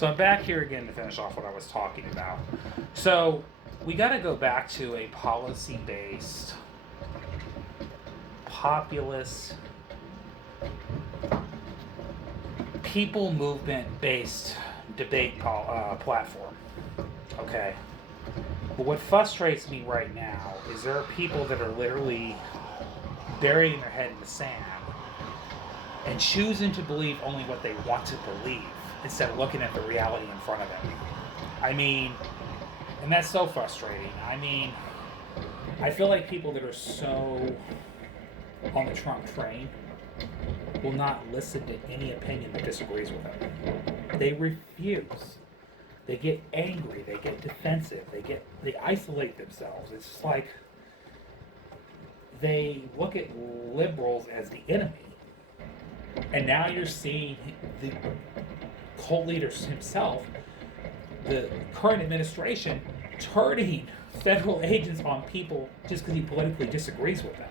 So I'm back here again to finish off what I was talking about. So we got to go back to a policy-based, populist, people movement-based debate platform. Okay. But what frustrates me right now is there are people that are literally burying their head in the sand and choosing to believe only what they want to believe instead of looking at the reality in front of them. I mean, and that's so frustrating. I mean, I feel like people that are so on the Trump train will not listen to any opinion that disagrees with them. They refuse. They get angry. They get defensive. They isolate themselves. It's just like they look at liberals as the enemy. And now you're seeing the cult leader himself, the current administration, turning federal agents on people just because he politically disagrees with them.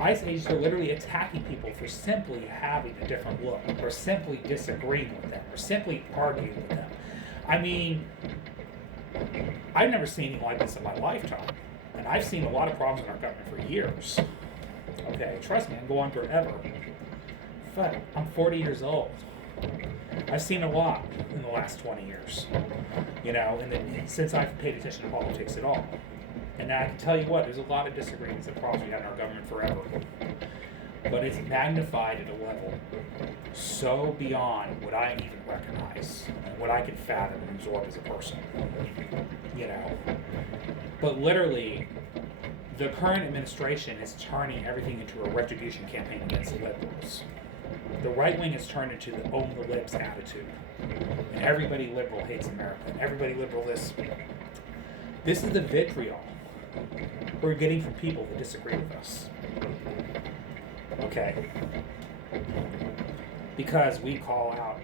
ICE agents are literally attacking people for simply having a different look, or simply disagreeing with them, or simply arguing with them. I mean, I've never seen anything like this in my lifetime. And I've seen a lot of problems in our government for years. Okay, trust me, I'm going forever. But I'm 40 years old. I've seen a lot in the last 20 years, you know, since I've paid attention to politics at all. And I can tell you what, there's a lot of disagreements and problems we had in our government forever. But it's magnified at a level so beyond what I even recognize and what I can fathom and absorb as a person, you know. But literally, the current administration is turning everything into a retribution campaign against the liberals. The right wing has turned into the own the libs attitude. And everybody liberal hates America. And everybody liberal this. This is the vitriol we're getting from people that disagree with us. Okay. Because we call out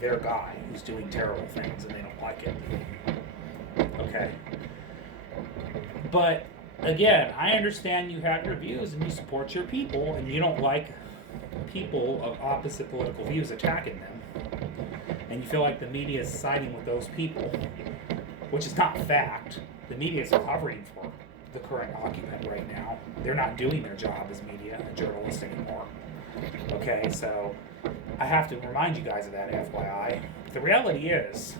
their guy who's doing terrible things and they don't like it. Okay. But again, I understand you have your views and you support your people and you don't like people of opposite political views attacking them. And you feel like the media is siding with those people, which is not fact. The media is covering for the current occupant right now. They're not doing their job as media and journalists anymore. Okay, so I have to remind you guys of that, FYI. The reality is,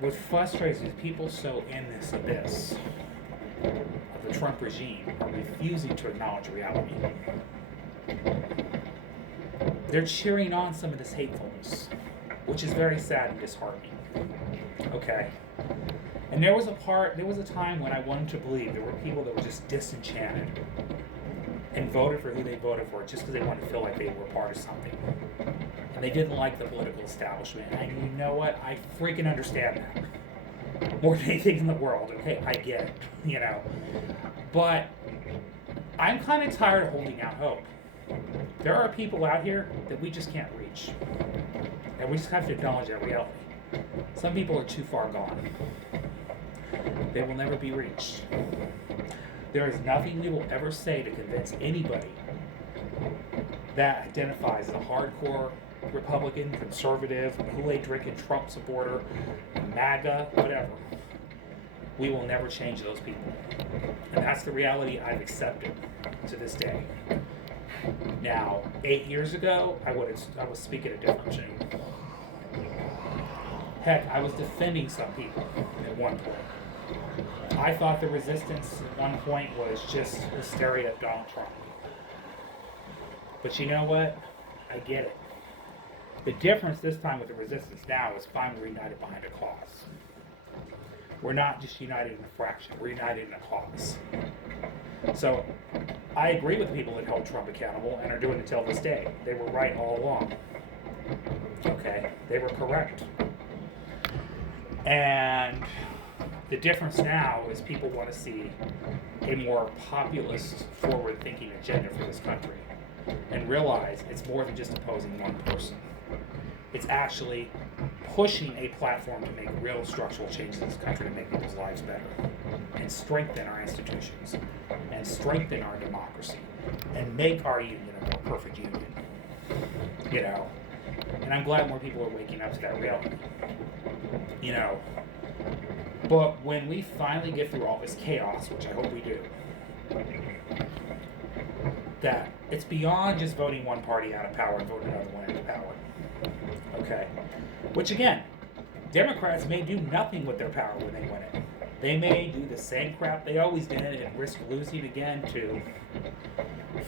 what frustrates is people so in this abyss of the Trump regime are refusing to acknowledge reality. They're cheering on some of this hatefulness, which is very sad and disheartening. Okay. And there was a time when I wanted to believe there were people that were just disenchanted and voted for who they voted for just because they wanted to feel like they were part of something. And they didn't like the political establishment. And you know what? I freaking understand that. More than anything in the world. Okay, I get it, you know. But I'm kind of tired of holding out hope. There are people out here that we just can't reach. And we just have to acknowledge that reality. Some people are too far gone. They will never be reached. There is nothing we will ever say to convince anybody that identifies as a hardcore Republican, conservative, Kool-Aid drinking Trump supporter, MAGA, whatever. We will never change those people. And that's the reality I've accepted to this day. Now, 8 years ago, I was speaking a different tune. Heck, I was defending some people at one point. I thought the resistance at one point was just hysteria of Donald Trump. But you know what? I get it. The difference this time with the resistance now is finally united behind a cause. We're not just united in a fraction, we're united in a cause. So, I agree with the people that held Trump accountable and are doing it till this day. They were right all along. Okay, they were correct. And the difference now is people want to see a more populist, forward-thinking agenda for this country and realize it's more than just opposing one person. It's actually pushing a platform to make real structural changes in this country to make people's lives better and strengthen our institutions and strengthen our democracy and make our union a more perfect union. You know, and And I'm glad more people are waking up to that reality. You know, but when we finally get through all this chaos, which I hope we do, that it's beyond just voting one party out of power and voting another one into power. Okay? Which again, Democrats may do nothing with their power when they win it. They may do the same crap they always did and risk losing again to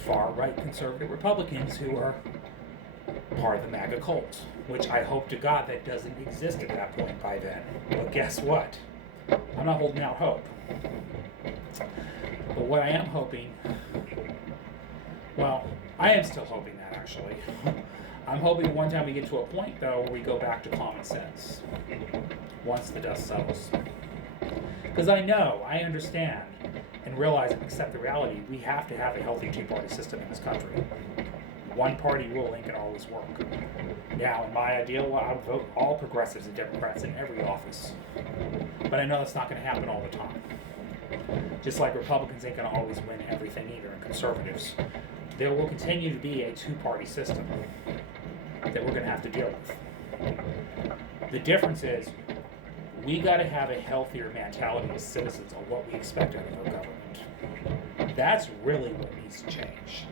far-right conservative Republicans who are part of the MAGA cult, which I hope to God that doesn't exist at that point by then. But guess what? I'm not holding out hope. But what I am hoping, well, I am still hoping that actually. I'm hoping one time we get to a point though where we go back to common sense once the dust settles. Because I know, I understand, and realize and accept the reality, we have to have a healthy two-party system in this country. One-party rule ain't gonna always work. Now, in my ideal, I would vote all progressives and Democrats in every office. But I know that's not gonna happen all the time. Just like Republicans ain't gonna always win everything either, and conservatives. There will continue to be a two-party system that we're gonna have to deal with. The difference is, we got to have a healthier mentality as citizens on what we expect out of our government. That's really what needs to change,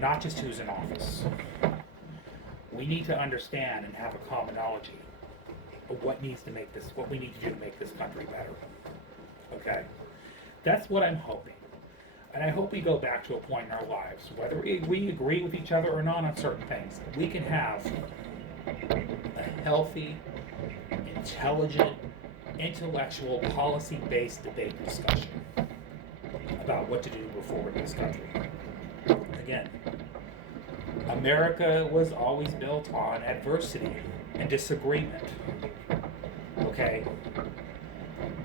not just who's in office. We need to understand and have a commonology of what needs to make this, what we need to do to make this country better. Okay, that's what I'm hoping, and I hope we go back to a point in our lives, whether we agree with each other or not on certain things, we can have a healthy, intelligent, intellectual, policy-based debate discussion about what to do to move forward in this country. Again, America was always built on adversity and disagreement. Okay?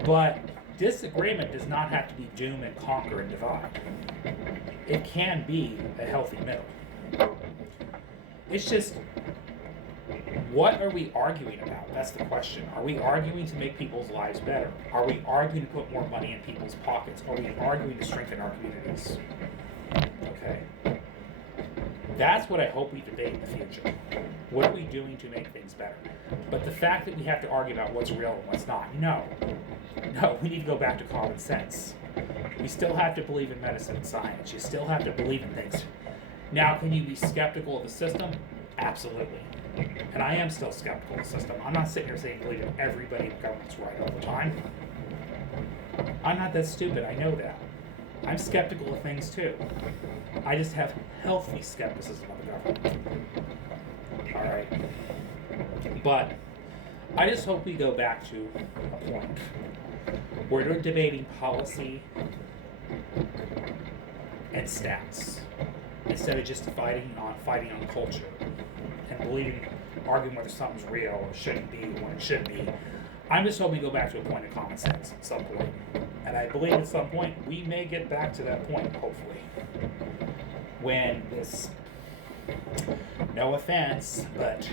But disagreement does not have to be doom and conquer and divide. It can be a healthy middle. It's just, what are we arguing about? That's the question. Are we arguing to make people's lives better? Are we arguing to put more money in people's pockets? Are we arguing to strengthen our communities? Okay. That's what I hope we debate in the future. What are we doing to make things better? But the fact that we have to argue about what's real and what's not, no. No, we need to go back to common sense. You still have to believe in medicine and science. You still have to believe in things. Now, can you be skeptical of the system? Absolutely. And I am still skeptical of the system. I'm not sitting here saying believe in everybody in the government's right all the time. I'm not that stupid, I know that. I'm skeptical of things too. I just have healthy skepticism of the government. Alright. But I just hope we go back to a point where we're debating policy and stats instead of just fighting on culture and arguing whether something's real or shouldn't be when it should be. I'm just hoping we go back to a point of common sense at some point. And I believe at some point we may get back to that point, hopefully. When this, no offense, but,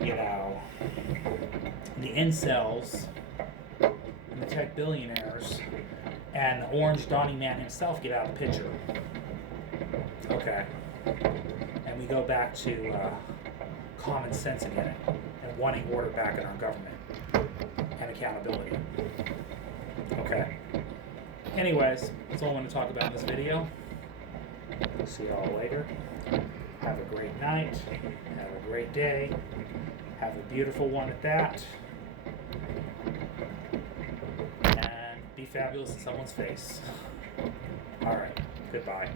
you know, the incels and the tech billionaires and the orange Donnie man himself get out of the picture. Okay. And we go back to common sense again and wanting order back in our government and accountability. Okay. Anyways, that's all I want to talk about in this video. See you all later. Have a great night. Have a great day. Have a beautiful one at that. And be fabulous in someone's face. Alright. Goodbye.